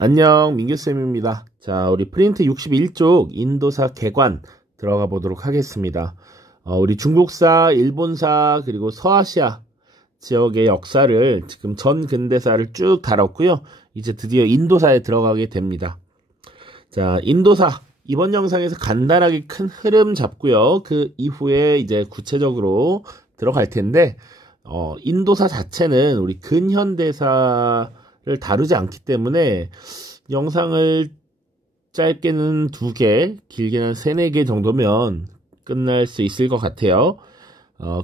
안녕, 민규쌤입니다. 자, 우리 프린트 61쪽 인도사 개관 들어가 보도록 하겠습니다. 우리 중국사, 일본사, 그리고 서아시아 지역의 역사를 지금 전 근대사를 쭉 다뤘고요. 이제 드디어 인도사에 들어가게 됩니다. 자, 인도사. 이번 영상에서 간단하게 큰 흐름 잡고요. 그 이후에 이제 구체적으로 들어갈 텐데, 인도사 자체는 우리 근현대사를 다루지 않기 때문에 영상을 짧게는 2개, 길게는 3, 4개 정도면 끝날 수 있을 것 같아요.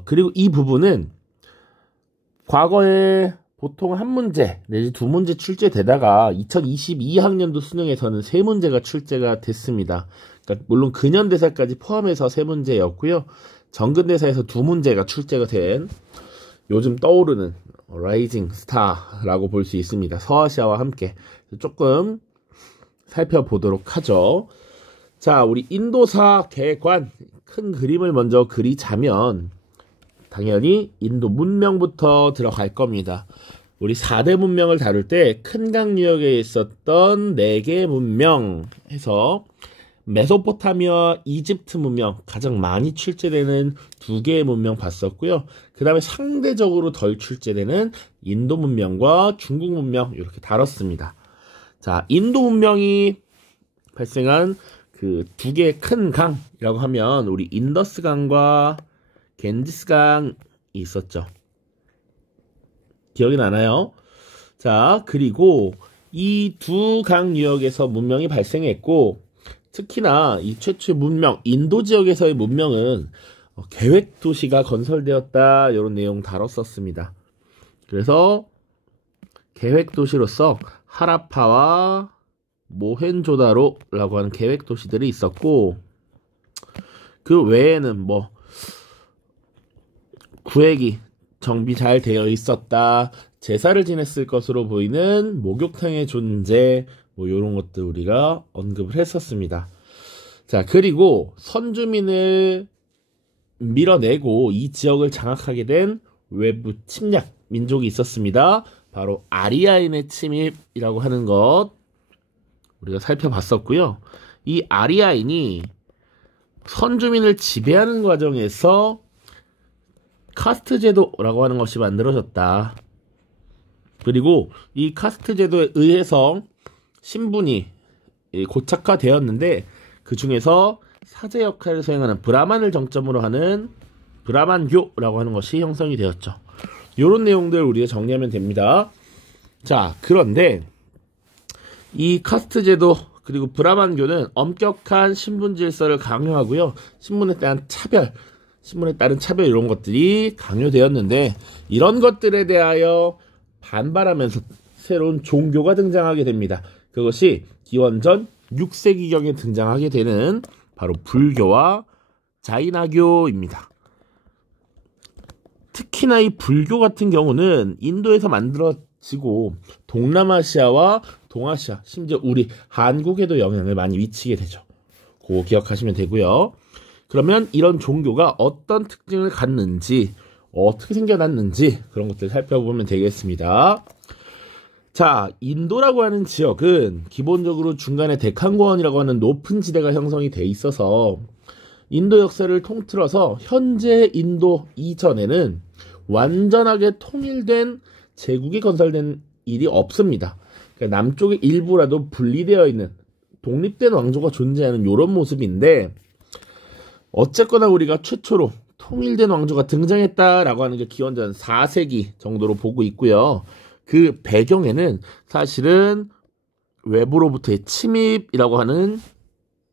그리고 이 부분은 과거에 보통 한 문제 내지 2문제 출제되다가 2022학년도 수능에서는 3문제가 출제가 됐습니다. 그러니까 물론 근현대사까지 포함해서 3문제였고요. 정근대사에서 2문제가 출제가 된 요즘 떠오르는 라이징 스타라고 볼 수 있습니다. 서아시아와 함께 조금 살펴보도록 하죠. 자, 우리 인도사 개관 큰 그림을 먼저 그리자면 당연히 인도 문명부터 들어갈 겁니다. 우리 4대 문명을 다룰 때 큰 강 유역에 있었던 4개 문명 해서 메소포타미아, 이집트 문명 가장 많이 출제되는 2개의 문명 봤었고요. 그 다음에 상대적으로 덜 출제되는 인도 문명과 중국 문명 이렇게 다뤘습니다. 자, 인도 문명이 발생한 그 2개의 큰 강이라고 하면 우리 인더스 강과 겐지스 강이 있었죠. 기억이 나나요? 자, 그리고 이 2 강 유역에서 문명이 발생했고, 특히나 이 최초의 문명, 인도 지역에서의 문명은 계획 도시가 건설되었다, 이런 내용 다뤘었습니다. 그래서 계획 도시로서 하라파와 모헨조다로라고 하는 계획 도시들이 있었고, 그 외에는 구획이 정비 잘 되어 있었다, 제사를 지냈을 것으로 보이는 목욕탕의 존재, 이런 것들 우리가 언급을 했었습니다. 자, 그리고 선주민을 밀어내고 이 지역을 장악하게 된 외부 침략 민족이 있었습니다. 바로 아리아인의 침입이라고 하는 것 우리가 살펴봤었고요. 이 아리아인이 선주민을 지배하는 과정에서 카스트 제도라고 하는 것이 만들어졌다. 그리고 이 카스트 제도에 의해서 신분이 고착화되었는데 그 중에서 사제 역할을 수행하는 브라만을 정점으로 하는 브라만교라고 하는 것이 형성이 되었죠. 이런 내용들 우리가 정리하면 됩니다. 자, 그런데 이 카스트 제도 그리고 브라만교는 엄격한 신분 질서를 강요하고요. 신분에 따른 차별 이런 것들이 강요되었는데 이런 것들에 대하여 반발하면서 새로운 종교가 등장하게 됩니다. 그것이 기원전 6세기경에 등장하게 되는 바로 불교와 자이나교입니다. 특히나 이 불교 같은 경우는 인도에서 만들어지고 동남아시아와 동아시아, 심지어 우리 한국에도 영향을 많이 미치게 되죠. 그거 기억하시면 되고요. 그러면 이런 종교가 어떤 특징을 갖는지, 어떻게 생겨났는지 그런 것들 살펴보면 되겠습니다. 자, 인도라고 하는 지역은 기본적으로 중간에 데칸고원이라고 하는 높은 지대가 형성이 돼 있어서 인도 역사를 통틀어서 현재 인도 이전에는 완전하게 통일된 제국이 건설된 일이 없습니다. 그러니까 남쪽의 일부라도 분리되어 있는 독립된 왕조가 존재하는 이런 모습인데 어쨌거나 우리가 최초로 통일된 왕조가 등장했다라고 하는 게 기원전 4세기 정도로 보고 있고요. 그 배경에는 사실은 외부로부터의 침입이라고 하는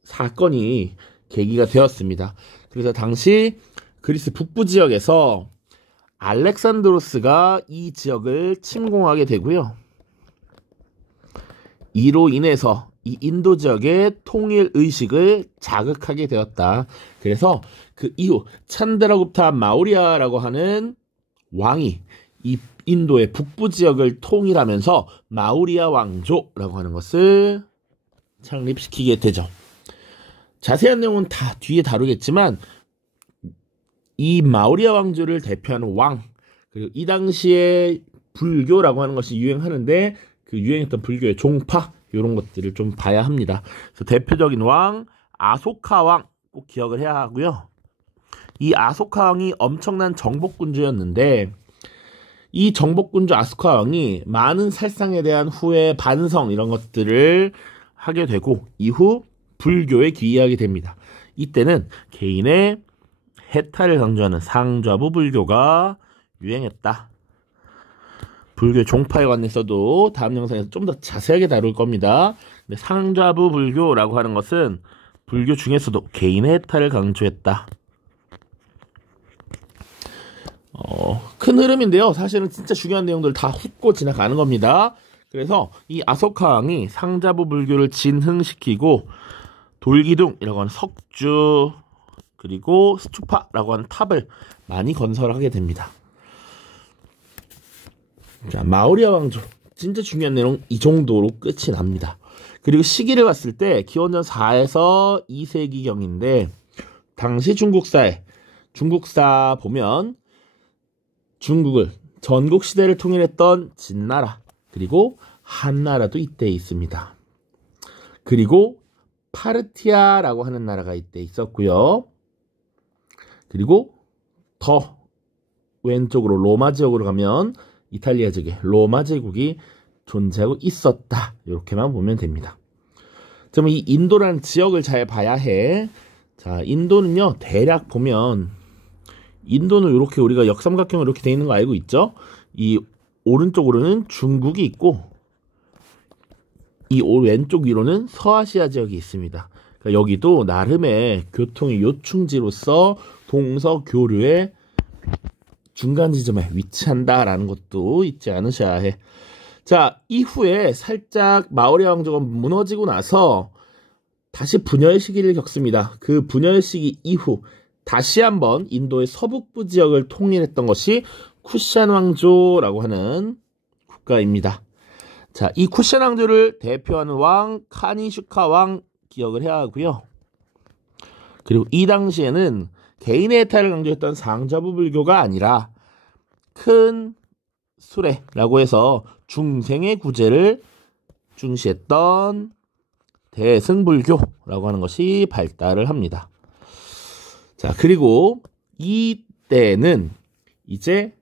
사건이 계기가 되었습니다. 그래서 당시 그리스 북부 지역에서 알렉산드로스가 이 지역을 침공하게 되고요. 이로 인해서 이 인도 지역의 통일 의식을 자극하게 되었다. 그래서 그 이후 찬드라굽타 마우리아라고 하는 왕이 이 인도의 북부 지역을 통일하면서 마우리아 왕조라고 하는 것을 창립시키게 되죠. 자세한 내용은 다 뒤에 다루겠지만 이 마우리아 왕조를 대표하는 왕, 그리고 이 당시에 불교라고 하는 것이 유행하는데 그 유행했던 불교의 종파 이런 것들을 좀 봐야 합니다. 그래서 대표적인 왕 아소카 왕 꼭 기억을 해야 하고요. 이 아소카 왕이 엄청난 정복군주였는데 이 정복군주 아소카 왕이 많은 살상에 대한 후회 반성 이런 것들을 하게 되고 이후 불교에 귀의하게 됩니다. 이때는 개인의 해탈을 강조하는 상좌부 불교가 유행했다. 불교 종파에 관해서도 다음 영상에서 좀 더 자세하게 다룰 겁니다. 근데 상좌부 불교라고 하는 것은 불교 중에서도 개인의 해탈을 강조했다. 큰 흐름인데요. 사실은 진짜 중요한 내용들 다 훑고 지나가는 겁니다. 그래서 이 아소카 왕이 상좌부 불교를 진흥시키고 돌기둥이라고 하는 석주 그리고 스투파라고 하는 탑을 많이 건설하게 됩니다. 자, 마우리아 왕조 진짜 중요한 내용 이 정도로 끝이 납니다. 그리고 시기를 봤을 때 기원전 4에서 2세기경인데 당시 중국사 보면 중국을 전국 시대를 통일했던 진나라 그리고 한나라도 이때 있습니다. 그리고 파르티아라고 하는 나라가 이때 있었고요. 그리고 더 왼쪽으로 로마 지역으로 가면 이탈리아 지역에 로마 제국이 존재하고 있었다. 이렇게만 보면 됩니다. 그러면 이 인도라는 지역을 잘 봐야 해. 자, 인도는요. 대략 보면 인도는 이렇게 우리가 역삼각형으로 이렇게 되어 있는 거 알고 있죠? 이 오른쪽으로는 중국이 있고 이 왼쪽 위로는 서아시아 지역이 있습니다. 그러니까 여기도 나름의 교통의 요충지로서 동서교류의 중간 지점에 위치한다라는 것도 잊지 않으셔야 해. 자, 이후에 살짝 마우리아 왕조가 무너지고 나서 다시 분열 시기를 겪습니다. 그 분열 시기 이후 다시 한번 인도의 서북부 지역을 통일했던 것이 쿠샨 왕조라고 하는 국가입니다. 자, 이 쿠샨 왕조를 대표하는 왕 카니슈카 왕 기억을 해야 하고요. 그리고 이 당시에는 개인의 해탈을 강조했던 상좌부 불교가 아니라 큰 수레라고 해서 중생의 구제를 중시했던 대승불교라고 하는 것이 발달을 합니다. 자, 그리고 이때는 이제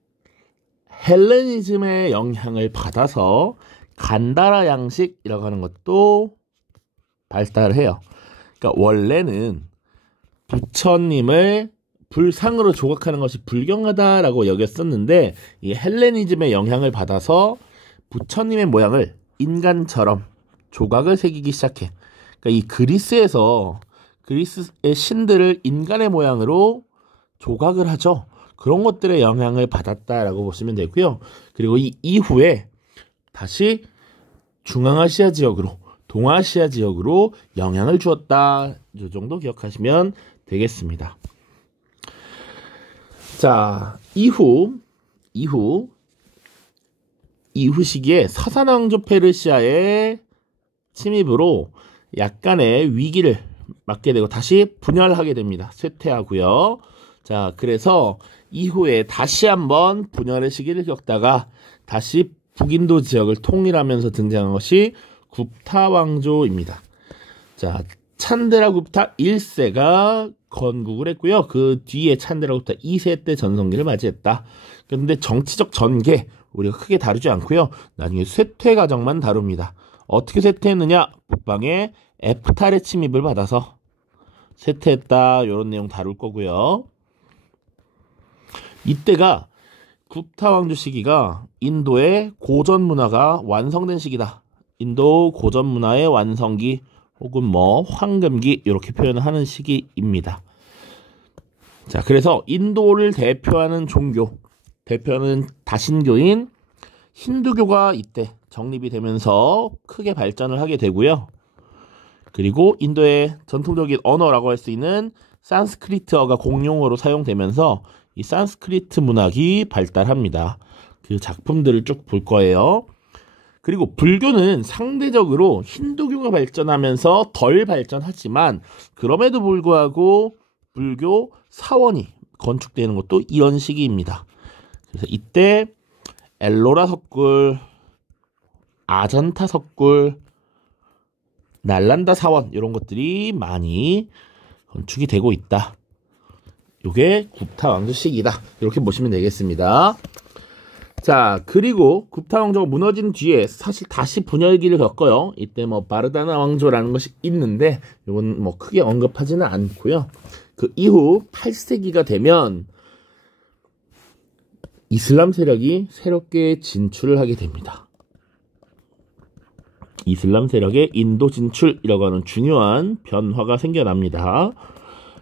헬레니즘의 영향을 받아서 간다라 양식이라고 하는 것도 발달을 해요. 그러니까 원래는 부처님을 불상으로 조각하는 것이 불경하다라고 여겼었는데 이 헬레니즘의 영향을 받아서 부처님의 모양을 인간처럼 조각을 새기기 시작해. 그러니까 이 그리스의 신들을 인간의 모양으로 조각을 하죠. 그런 것들의 영향을 받았다라고 보시면 되고요. 그리고 이 이후에 다시 중앙아시아 지역으로 동아시아 지역으로 영향을 주었다. 이 정도 기억하시면 되겠습니다. 자, 이후 시기에 사산왕조 페르시아의 침입으로 약간의 위기를 맞게 되고 다시 분열하게 됩니다. 쇠퇴하고요. 자, 그래서 이후에 다시 한번 분열의 시기를 겪다가 다시 북인도 지역을 통일하면서 등장한 것이 굽타 왕조입니다. 자, 찬데라 굽타 1세가 건국을 했고요. 그 뒤에 찬데라 굽타 2세 때 전성기를 맞이했다. 그런데 정치적 전개 우리가 크게 다루지 않고요. 나중에 쇠퇴 과정만 다룹니다. 어떻게 쇠퇴했느냐? 북방에 에프탈의 침입을 받아서 쇠퇴했다. 이런 내용 다룰 거고요. 이때가 굽타 왕조 시기가 인도의 고전 문화가 완성된 시기다. 인도 고전 문화의 완성기 혹은 황금기 이렇게 표현을 하는 시기입니다. 자, 그래서 인도를 대표하는 종교, 대표하는 다신교인 힌두교가 이때 정립이 되면서 크게 발전을 하게 되고요. 그리고 인도의 전통적인 언어라고 할 수 있는 산스크리트어가 공용어로 사용되면서 이 산스크리트 문학이 발달합니다. 그 작품들을 쭉 볼 거예요. 그리고 불교는 상대적으로 힌두교가 발전하면서 덜 발전하지만 그럼에도 불구하고 불교 사원이 건축되는 것도 이런 시기입니다. 그래서 이때 엘로라 석굴, 아잔타 석굴, 날란다 사원 이런 것들이 많이 건축이 되고 있다. 요게 굽타 왕조 시기다. 이렇게 보시면 되겠습니다. 자, 그리고 굽타 왕조가 무너진 뒤에 사실 다시 분열기를 겪어요. 이때 뭐 바르다나 왕조라는 것이 있는데 이건 뭐 크게 언급하지는 않고요. 그 이후 8세기가 되면 이슬람 세력이 새롭게 진출을 하게 됩니다. 이슬람 세력의 인도 진출이라고 하는 중요한 변화가 생겨납니다.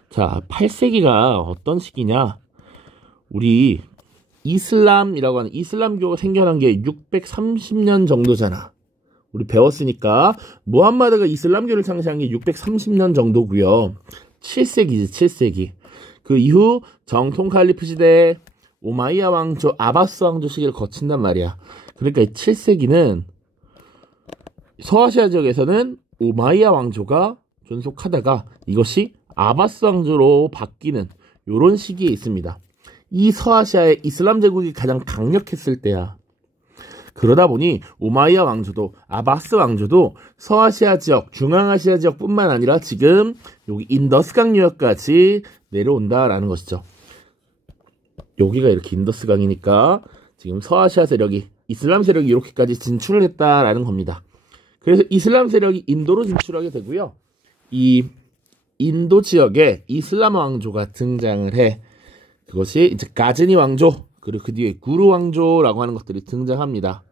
자, 8세기가 어떤 시기냐? 우리 이슬람이라고 하는 이슬람교가 생겨난 게 630년 정도잖아. 우리 배웠으니까 무함마드가 이슬람교를 창시한 게 630년 정도고요. 7세기지, 7세기. 그 이후 정통 칼리프 시대, 오마이야 왕조, 아바스 왕조 시기를 거친단 말이야. 그러니까 7세기는 서아시아 지역에서는 오마이야 왕조가 존속하다가 이것이 아바스 왕조로 바뀌는 이런 시기에 있습니다. 이 서아시아의 이슬람 제국이 가장 강력했을 때야. 그러다 보니 오마이야 왕조도 아바스 왕조도 서아시아 지역, 중앙아시아 지역뿐만 아니라 지금 여기 인더스강 유역까지 내려온다라는 것이죠. 여기가 이렇게 인더스강이니까 지금 서아시아 세력이 이슬람 세력이 이렇게까지 진출을 했다라는 겁니다. 그래서 이슬람 세력이 인도로 진출하게 되고요. 이 인도 지역에 이슬람 왕조가 등장을 해. 그것이 이제 가즈니 왕조, 그리고 그 뒤에 구루 왕조라고 하는 것들이 등장합니다.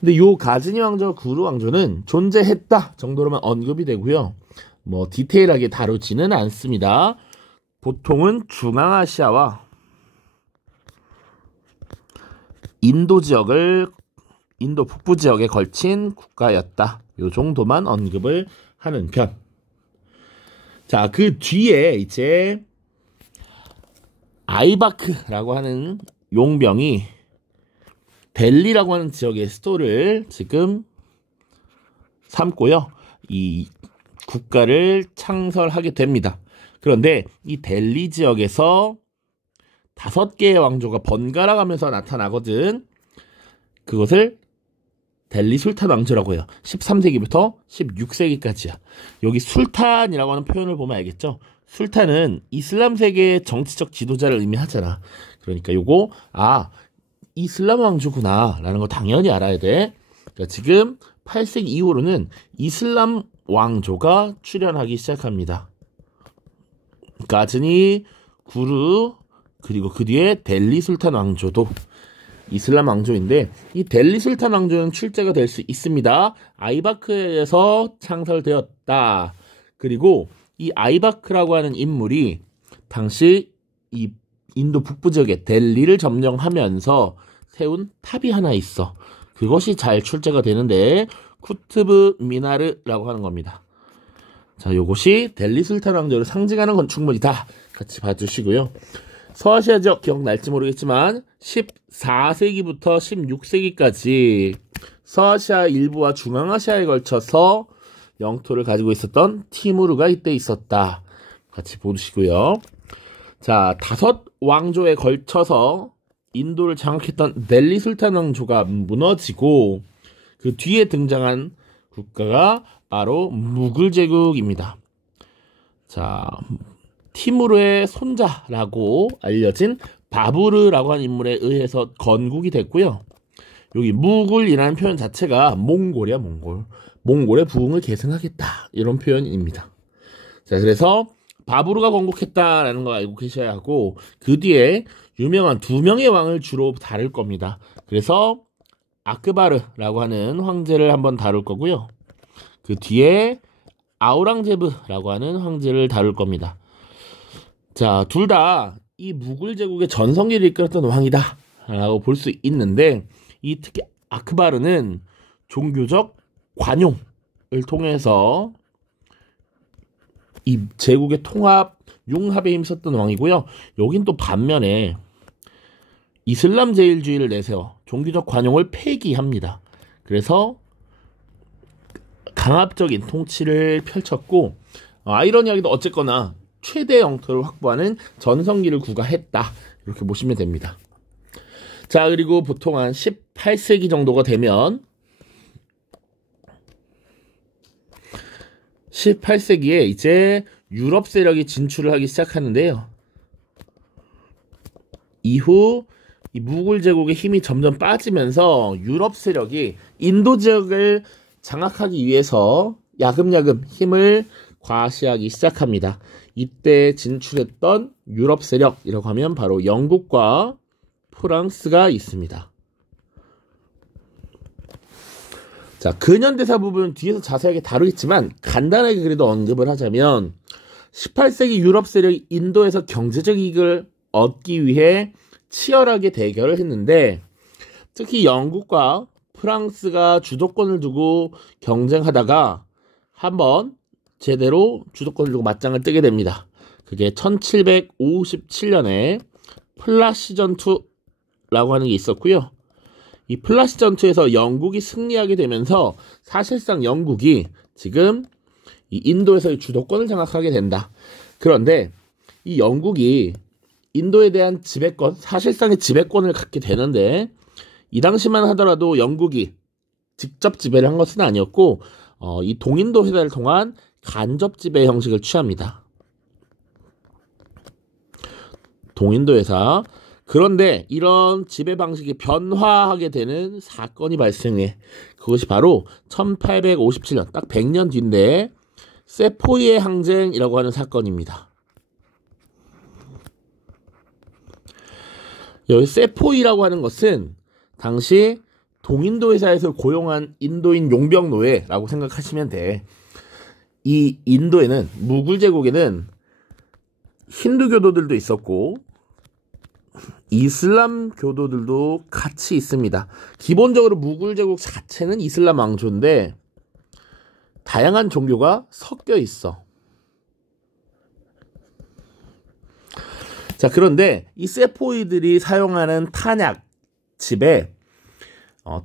근데 요 가즈니 왕조, 구루 왕조는 존재했다 정도로만 언급이 되고요. 뭐 디테일하게 다루지는 않습니다. 보통은 중앙아시아와 인도 북부 지역에 걸친 국가였다. 요 정도만 언급을 하는 편. 자, 그 뒤에 이제 아이바크라고 하는 용병이 델리라고 하는 지역의 수도를 지금 삼고요. 이 국가를 창설하게 됩니다. 그런데 이 델리 지역에서 5개의 왕조가 번갈아 가면서 나타나거든. 그것을 델리 술탄 왕조라고 해요. 13세기부터 16세기까지야. 여기 술탄이라고 하는 표현을 보면 알겠죠? 술탄은 이슬람 세계의 정치적 지도자를 의미하잖아. 그러니까 요거 이슬람 왕조구나 라는 거 당연히 알아야 돼. 그러니까 지금 8세기 이후로는 이슬람 왕조가 출현하기 시작합니다. 가즈니, 구루, 그리고 그 뒤에 델리 술탄 왕조도 이슬람 왕조인데 이 델리 술탄 왕조는 출제가 될 수 있습니다. 아이바크에서 창설되었다. 그리고 이 아이바크라고 하는 인물이 당시 이 인도 북부 지역의 델리를 점령하면서 세운 탑이 하나 있어. 그것이 잘 출제가 되는데 쿠투브 미나르라고 하는 겁니다. 자, 요것이 델리 술탄 왕조를 상징하는 건축물이다. 같이 봐주시고요. 서아시아 지역 기억날지 모르겠지만 14세기부터 16세기까지 서아시아 일부와 중앙아시아에 걸쳐서 영토를 가지고 있었던 티무르가 이때 있었다. 같이 보시고요. 자, 5 왕조에 걸쳐서 인도를 장악했던 델리 술탄 왕조가 무너지고 그 뒤에 등장한 국가가 바로 무굴 제국입니다. 자, 티무르의 손자라고 알려진 바부르라고 하는 인물에 의해서 건국이 됐고요. 여기 무굴이라는 표현 자체가 몽골이야, 몽골. 몽골의 부흥을 계승하겠다. 이런 표현입니다. 자, 그래서 바부르가 건국했다라는 거 알고 계셔야 하고 그 뒤에 유명한 2명의 왕을 주로 다룰 겁니다. 그래서 아크바르라고 하는 황제를 한번 다룰 거고요. 그 뒤에 아우랑제브라고 하는 황제를 다룰 겁니다. 자, 둘 다 이 무굴 제국의 전성기를 이끌었던 왕이다 라고 볼 수 있는데 이 특히 아크바르는 종교적 관용을 통해서 이 제국의 융합에 힘썼던 왕이고요. 여긴 또 반면에 이슬람 제일주의를 내세워 종교적 관용을 폐기합니다. 그래서 강압적인 통치를 펼쳤고 아이러니하게도 어쨌거나 최대 영토를 확보하는 전성기를 구가했다. 이렇게 보시면 됩니다. 자, 그리고 보통 한 18세기 정도가 되면 18세기에 이제 유럽 세력이 진출을 하기 시작하는데요. 이후 이 무굴 제국의 힘이 점점 빠지면서 유럽 세력이 인도 지역을 장악하기 위해서 야금야금 힘을 과시하기 시작합니다. 이때 진출했던 유럽 세력이라고 하면 바로 영국과 프랑스가 있습니다. 자, 근현대사 부분은 뒤에서 자세하게 다루겠지만 간단하게 그래도 언급을 하자면 18세기 유럽 세력이 인도에서 경제적 이익을 얻기 위해 치열하게 대결을 했는데 특히 영국과 프랑스가 주도권을 두고 경쟁하다가 한번 제대로 주도권을 두고 맞짱을 뜨게 됩니다. 그게 1757년에 플라시 전투라고 하는 게 있었고요. 이 플라시 전투에서 영국이 승리하게 되면서 사실상 영국이 지금 이 인도에서의 주도권을 장악하게 된다. 그런데 이 영국이 인도에 대한 지배권, 사실상의 지배권을 갖게 되는데 이 당시만 하더라도 영국이 직접 지배를 한 것은 아니었고 이 동인도 회사를 통한 간접 지배 형식을 취합니다. 동인도 회사. 그런데 이런 지배 방식이 변화하게 되는 사건이 발생해. 그것이 바로 1857년, 딱 100년 뒤인데 세포이의 항쟁이라고 하는 사건입니다. 여기 세포이라고 하는 것은 당시 동인도 회사에서 고용한 인도인 용병 노예라고 생각하시면 돼. 이 인도에는 무굴 제국에는 힌두 교도들도 있었고 이슬람 교도들도 같이 있습니다. 기본적으로 무굴 제국 자체는 이슬람 왕조인데 다양한 종교가 섞여 있어. 자, 그런데 이 세포이들이 사용하는 탄약 칩에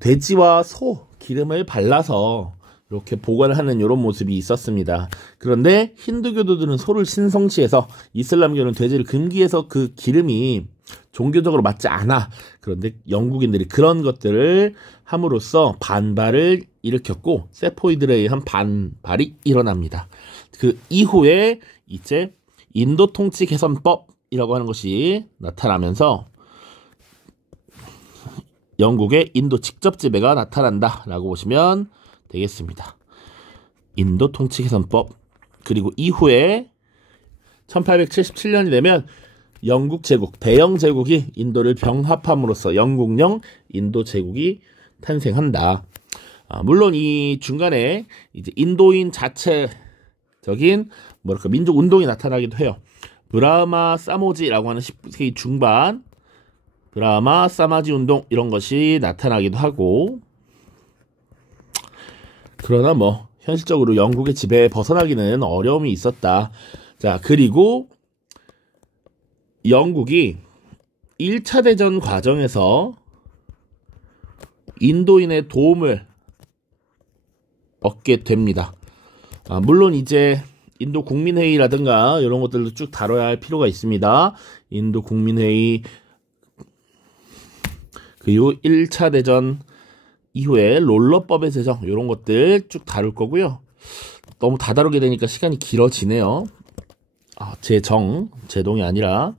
돼지와 소 기름을 발라서 이렇게 보관을 하는 이런 모습이 있었습니다. 그런데 힌두교도들은 소를 신성시해서 이슬람교는 돼지를 금기해서 그 기름이 종교적으로 맞지 않아. 그런데 영국인들이 그런 것들을 함으로써 반발을 일으켰고 세포이들에 의한 반발이 일어납니다. 그 이후에 이제 인도 통치 개선법이라고 하는 것이 나타나면서 영국의 인도 직접 지배가 나타난다라고 보시면 되겠습니다. 인도 통치 개선법. 그리고 이후에 1877년이 되면 영국 제국, 대영 제국이 인도를 병합함으로써 영국령 인도 제국이 탄생한다. 물론 이 중간에 이제 인도인 자체적인 민족 운동이 나타나기도 해요. 브라마 사모지라고 하는 10세기 중반 브라마 사마지 운동 이런 것이 나타나기도 하고, 그러나 현실적으로 영국의 지배에 벗어나기는 어려움이 있었다. 자, 그리고 영국이 1차 대전 과정에서 인도인의 도움을 얻게 됩니다. 물론 이제 인도 국민회의라든가 이런 것들도 쭉 다뤄야 할 필요가 있습니다. 인도 국민회의, 그리고 1차 대전 이후에 롤러법의 제정 이런 것들 쭉 다룰 거고요. 너무 다 다루게 되니까 시간이 길어지네요. 제동이 아니라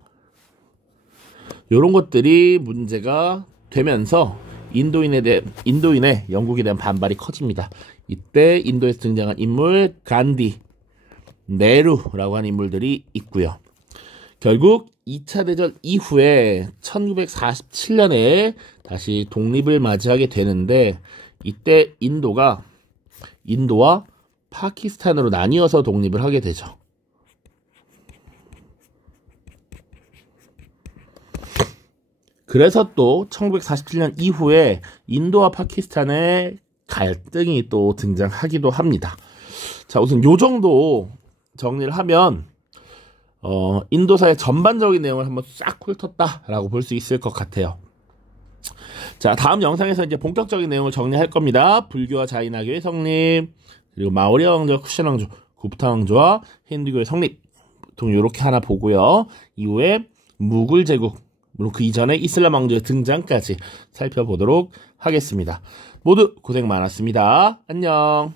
이런 것들이 문제가 되면서 인도인의 영국에 대한 반발이 커집니다. 이때 인도에서 등장한 인물 간디, 네루라고 하는 인물들이 있고요. 결국 2차 대전 이후에 1947년에 다시 독립을 맞이하게 되는데 이때 인도와 파키스탄으로 나뉘어서 독립을 하게 되죠. 그래서 또 1947년 이후에 인도와 파키스탄의 갈등이 또 등장하기도 합니다. 자, 우선 요 정도 정리를 하면 인도사의 전반적인 내용을 한번 싹 훑었다라고 볼 수 있을 것 같아요. 자, 다음 영상에서 이제 본격적인 내용을 정리할 겁니다. 불교와 자이나교의 성립, 그리고 마우리아 왕조와 쿠션 왕조, 구프타 왕조와 힌두교의 성립, 보통 이렇게 하나 보고요. 이후에 무굴 제국, 물론 그 이전에 이슬람 왕조의 등장까지 살펴보도록 하겠습니다. 모두 고생 많았습니다. 안녕.